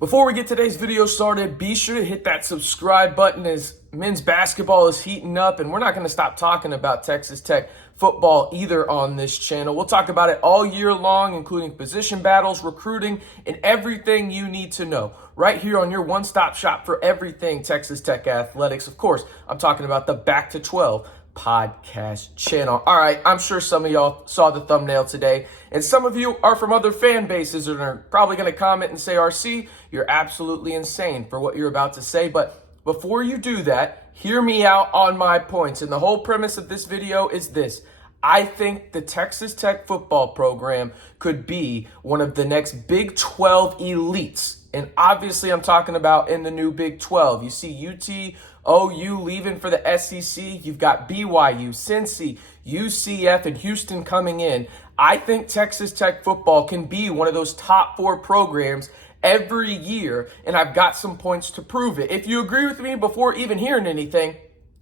Before we get today's video started, be sure to hit that subscribe button as men's basketball is heating up, and we're not going to stop talking about Texas Tech football either on this channel. We'll talk about it all year long, including position battles, recruiting, and everything you need to know right here on your one-stop shop for everything Texas Tech athletics. Of course, I'm talking about the Back to 12 podcast channel. All right, I'm sure some of y'all saw the thumbnail today, and some of you are from other fan bases and are probably going to comment and say, RC, you're absolutely insane for what you're about to say. But before you do that, hear me out on my points. And the whole premise of this video is this. I think the Texas Tech football program could be one of the next Big 12 elites. And obviously I'm talking about in the new Big 12. You see UT, OU leaving for the SEC. You've got BYU, Cincy, UCF, and Houston coming in. I think Texas Tech football can be one of those top 4 programs every year, and I've got some points to prove it. If you agree with me before even hearing anything,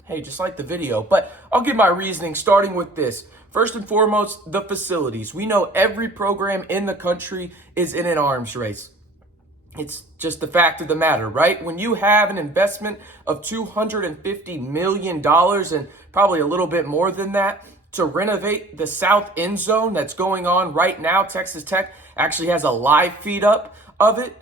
hey, just like the video. But I'll give my reasoning starting with this. First and foremost, the facilities. We know every program in the country is in an arms race. It's just the fact of the matter, right? When you have an investment of $250 million and probably a little bit more than that to renovate the south end zone that's going on right now, Texas Tech actually has a live feed up of it,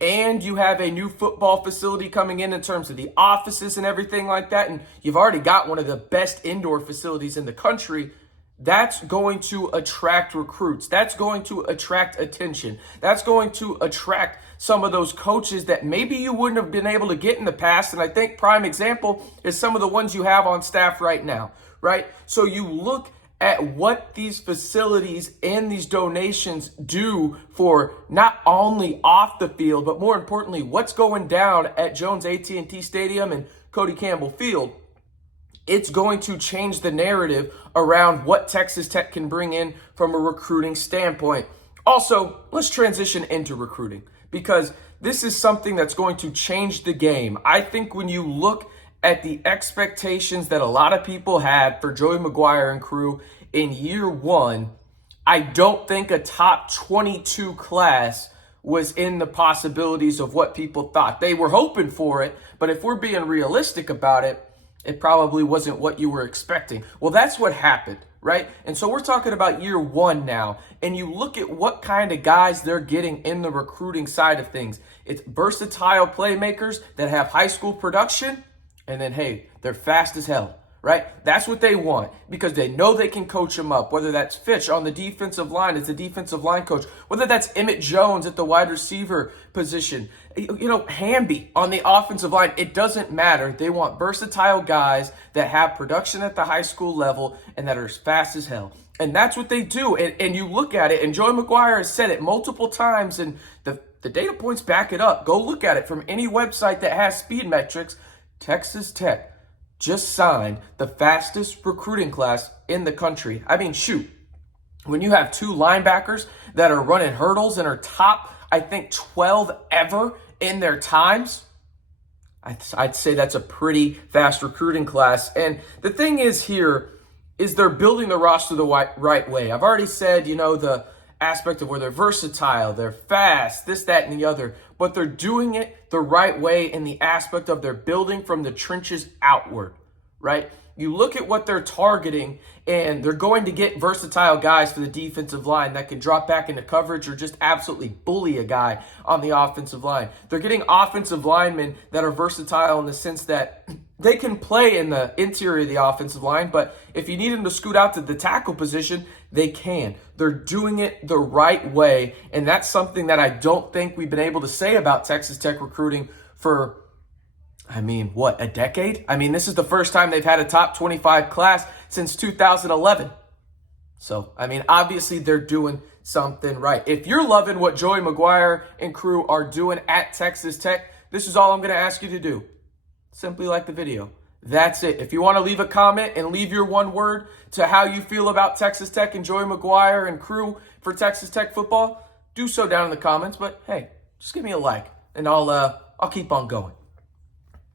and you have a new football facility coming in terms of the offices and everything like that, and you've already got one of the best indoor facilities in the country. That's going to attract recruits. That's going to attract attention. That's going to attract some of those coaches that maybe you wouldn't have been able to get in the past. And I think prime example is some of the ones you have on staff right now, right? So you look at what these facilities and these donations do for not only off the field, but more importantly, what's going down at Jones AT&T Stadium and Cody Campbell Field. It's going to change the narrative around what Texas Tech can bring in from a recruiting standpoint. Also, let's transition into recruiting because this is something that's going to change the game. I think when you look at the expectations that a lot of people had for Joey McGuire and crew in year one, I don't think a top 22 class was in the possibilities of what people thought. They were hoping for it, but if we're being realistic about it, it probably wasn't what you were expecting. Well, that's what happened, right? And so we're talking about year one now, and you look at what kind of guys they're getting in the recruiting side of things. It's versatile playmakers that have high school production, and then, hey, they're fast as hell, right? That's what they want because they know they can coach them up, whether that's Fitch on the defensive line as the defensive line coach, whether that's Emmett Jones at the wide receiver position, Hamby on the offensive line. It doesn't matter. They want versatile guys that have production at the high school level and that are as fast as hell. And that's what they do. And you look at it, and Joey McGuire has said it multiple times, and the data points back it up. Go look at it from any website that has speed metrics. Texas Tech just signed the fastest recruiting class in the country. I mean, shoot, when you have 2 linebackers that are running hurdles and are top, I think, 12 ever in their times, I'd say that's a pretty fast recruiting class. And the thing is here is they're building the roster the right way. I've already said, the aspect of where they're versatile, they're fast, this, that, and the other, but they're doing it the right way in the aspect of they're building from the trenches outward, right? You look at what they're targeting, and they're going to get versatile guys for the defensive line that can drop back into coverage or just absolutely bully a guy on the offensive line. They're getting offensive linemen that are versatile in the sense that they can play in the interior of the offensive line, but if you need them to scoot out to the tackle position, they can. They're doing it the right way, and that's something that I don't think we've been able to say about Texas Tech recruiting for, a decade? This is the first time they've had a top 25 class since 2011. So, obviously they're doing something right. If you're loving what Joey McGuire and crew are doing at Texas Tech, this is all I'm going to ask you to do. Simply like the video. That's it. If you want to leave a comment and leave your one word to how you feel about Texas Tech and Joey McGuire and crew for Texas Tech football, do so down in the comments. But hey, just give me a like and I'll keep on going.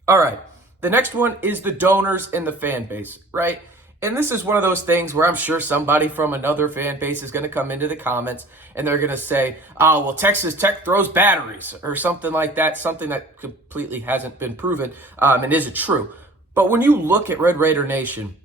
All right. The next one is the donors and the fan base, right? And this is one of those things where I'm sure somebody from another fan base is going to come into the comments and they're going to say, oh, well, Texas Tech throws batteries or something like that, something that completely hasn't been proven and isn't true. But when you look at Red Raider Nation,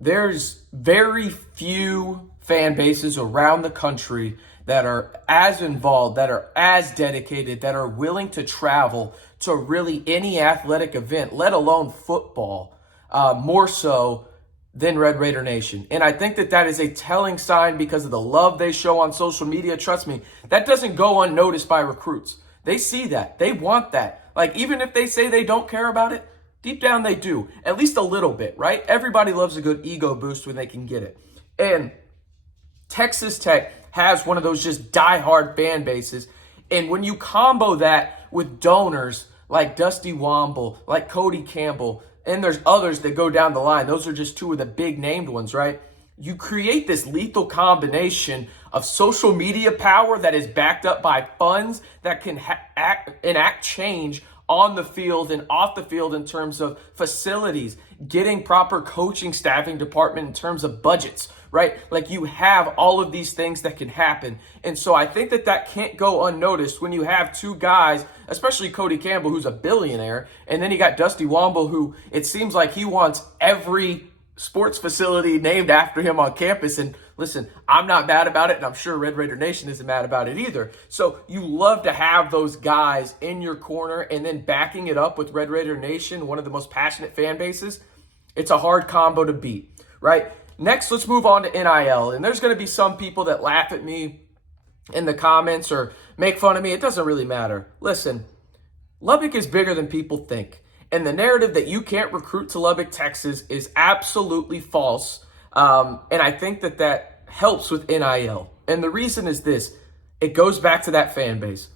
there's very few fan bases around the country that are as involved, that are as dedicated, that are willing to travel to really any athletic event, let alone football, more so than Red Raider Nation. And I think that that is a telling sign because of the love they show on social media. Trust me, that doesn't go unnoticed by recruits. They see that. They want that. Like, even if they say they don't care about it, deep down they do. At least a little bit, right? Everybody loves a good ego boost when they can get it. And Texas Tech has one of those just diehard fan bases. And when you combo that with donors like Dusty Womble, like Cody Campbell, and there's others that go down the line. Those are just two of the big named ones, right? You create this lethal combination of social media power that is backed up by funds that can enact change on the field and off the field in terms of facilities, getting proper coaching staffing department in terms of budgets, right? Like, you have all of these things that can happen. And so I think that that can't go unnoticed when you have two guys, especially Cody Campbell, who's a billionaire, and then you got Dusty Womble, who it seems like he wants every sports facility named after him on campus. And listen, I'm not mad about it, and I'm sure Red Raider Nation isn't mad about it either. So you love to have those guys in your corner, and then backing it up with Red Raider Nation, one of the most passionate fan bases. It's a hard combo to beat, right? Next, let's move on to NIL. And there's going to be some people that laugh at me in the comments or make fun of me. It doesn't really matter. Listen, Lubbock is bigger than people think. And the narrative that you can't recruit to Lubbock, Texas is absolutely false. And I think that that helps with NIL. And the reason is this. It goes back to that fan base.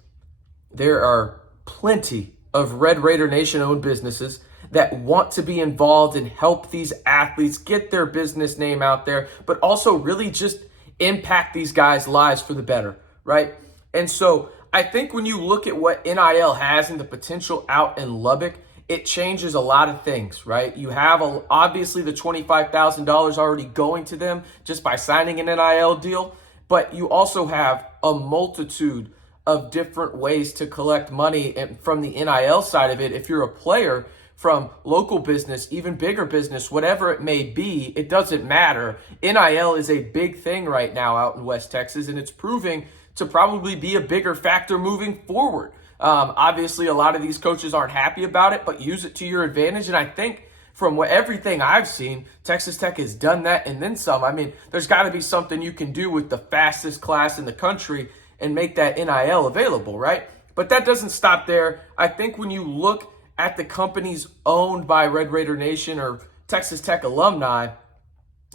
There are plenty of Red Raider Nation-owned businesses that want to be involved and help these athletes get their business name out there, but also really just impact these guys' lives for the better, right? And so I think when you look at what NIL has and the potential out in Lubbock, it changes a lot of things, right? You have obviously the $25,000 already going to them just by signing an NIL deal, but you also have a multitude of different ways to collect money. And from the NIL side of it, if you're a player, from local business, even bigger business, whatever it may be, it doesn't matter. NIL is a big thing right now out in West Texas, and it's proving to probably be a bigger factor moving forward. Obviously, a lot of these coaches aren't happy about it, but use it to your advantage. And I think from everything I've seen, Texas Tech has done that and then some. I mean, there's got to be something you can do with the fastest class in the country and make that NIL available, right? But that doesn't stop there. I think when you look at the companies owned by Red Raider Nation or Texas Tech alumni,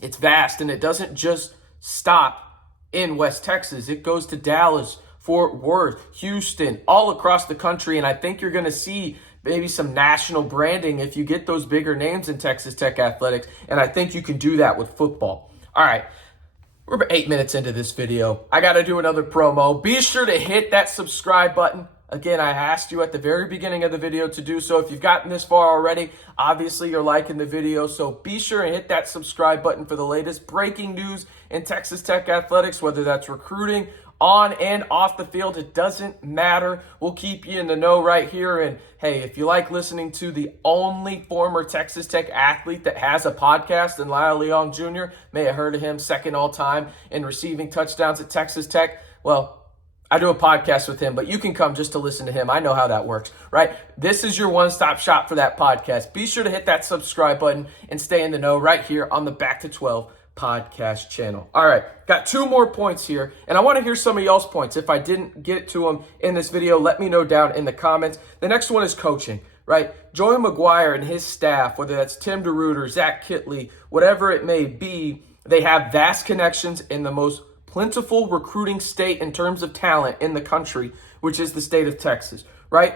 it's vast, and it doesn't just stop in West Texas. It goes to Dallas, Fort Worth, Houston, all across the country, and I think you're going to see maybe some national branding if you get those bigger names in Texas Tech athletics, and I think you can do that with football. All right, we're about 8 minutes into this video. I got to do another promo. Be sure to hit that subscribe button. Again, I asked you at the very beginning of the video to do so. If you've gotten this far already, obviously you're liking the video. So be sure and hit that subscribe button for the latest breaking news in Texas Tech athletics, whether that's recruiting, on and off the field. It doesn't matter. We'll keep you in the know right here. And hey, if you like listening to the only former Texas Tech athlete that has a podcast, and Lyle Leong Jr., may have heard of him, second all time in receiving touchdowns at Texas Tech. Well, I do a podcast with him, but you can come just to listen to him. I know how that works, right? This is your one-stop shop for that podcast. Be sure to hit that subscribe button and stay in the know right here on the Back to 12 podcast channel. All right, got 2 more points here, and I want to hear some of y'all's points. If I didn't get to them in this video, let me know down in the comments. The next one is coaching, right? Joey McGuire and his staff, whether that's Tim DeRuyter, Zach Kitley, whatever it may be, they have vast connections in the most plentiful recruiting state in terms of talent in the country, which is the state of Texas, right?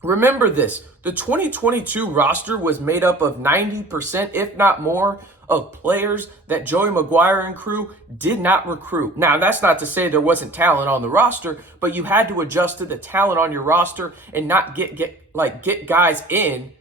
Remember this, the 2022 roster was made up of 90%, if not more, of players that Joey McGuire and crew did not recruit. Now, that's not to say there wasn't talent on the roster, but you had to adjust to the talent on your roster and not get guys in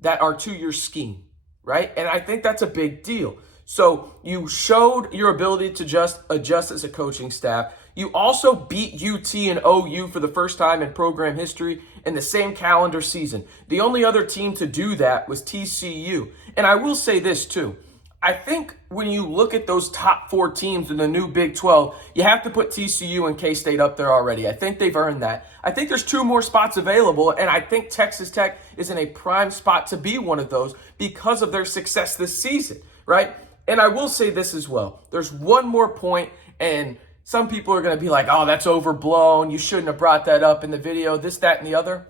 that are to your scheme, right? And I think that's a big deal. So you showed your ability to just adjust as a coaching staff. You also beat UT and OU for the first time in program history in the same calendar season. The only other team to do that was TCU. And I will say this too. I think when you look at those top 4 teams in the new Big 12, you have to put TCU and K-State up there already. I think they've earned that. I think there's 2 more spots available, and I think Texas Tech is in a prime spot to be one of those because of their success this season, right? And I will say this as well. There's one more point, and some people are going to be like, oh, that's overblown. You shouldn't have brought that up in the video, this, that, and the other.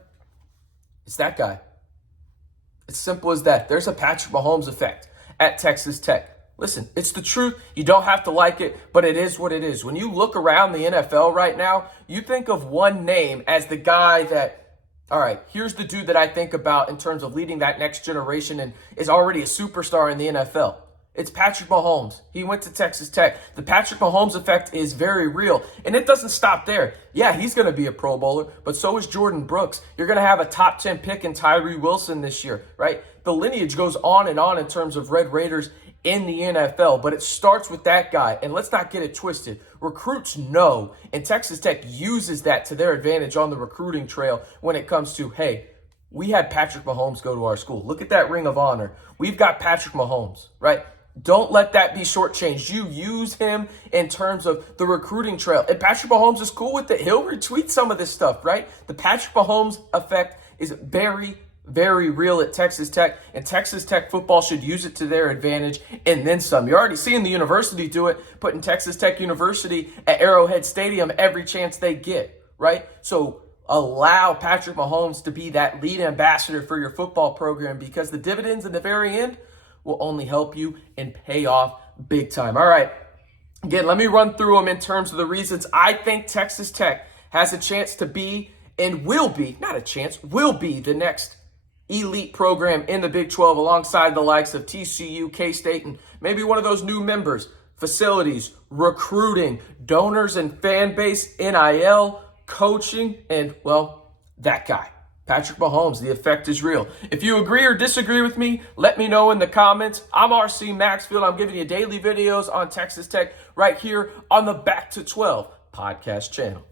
It's that guy. It's simple as that. There's a Patrick Mahomes effect at Texas Tech. Listen, it's the truth. You don't have to like it, but it is what it is. When you look around the NFL right now, you think of one name as the guy that, all right, here's the dude that I think about in terms of leading that next generation and is already a superstar in the NFL. It's Patrick Mahomes. He went to Texas Tech. The Patrick Mahomes effect is very real, and it doesn't stop there. Yeah, he's going to be a Pro Bowler, but so is Jordan Brooks. You're going to have a top 10 pick in Tyree Wilson this year, right? The lineage goes on in terms of Red Raiders in the NFL, but it starts with that guy, and let's not get it twisted. Recruits know, and Texas Tech uses that to their advantage on the recruiting trail when it comes to, hey, we had Patrick Mahomes go to our school. Look at that ring of honor. We've got Patrick Mahomes, right? Don't let that be shortchanged. You use him in terms of the recruiting trail. And Patrick Mahomes is cool with it. He'll retweet some of this stuff, right? The Patrick Mahomes effect is very, very real at Texas Tech, and Texas Tech football should use it to their advantage and then some. You're already seeing the university do it, putting Texas Tech University at Arrowhead Stadium every chance they get, right? So allow Patrick Mahomes to be that lead ambassador for your football program, because the dividends in the very end will only help you and pay off big time. All right. Again, let me run through them in terms of the reasons I think Texas Tech has a chance to be and will be, not a chance, will be the next elite program in the Big 12 alongside the likes of TCU, K-State, and maybe one of those new members, facilities, recruiting, donors and fan base, NIL, coaching, and, well, that guy. Patrick Mahomes, the effect is real. If you agree or disagree with me, let me know in the comments. I'm RC Maxfield. I'm giving you daily videos on Texas Tech right here on the Back to 12 podcast channel.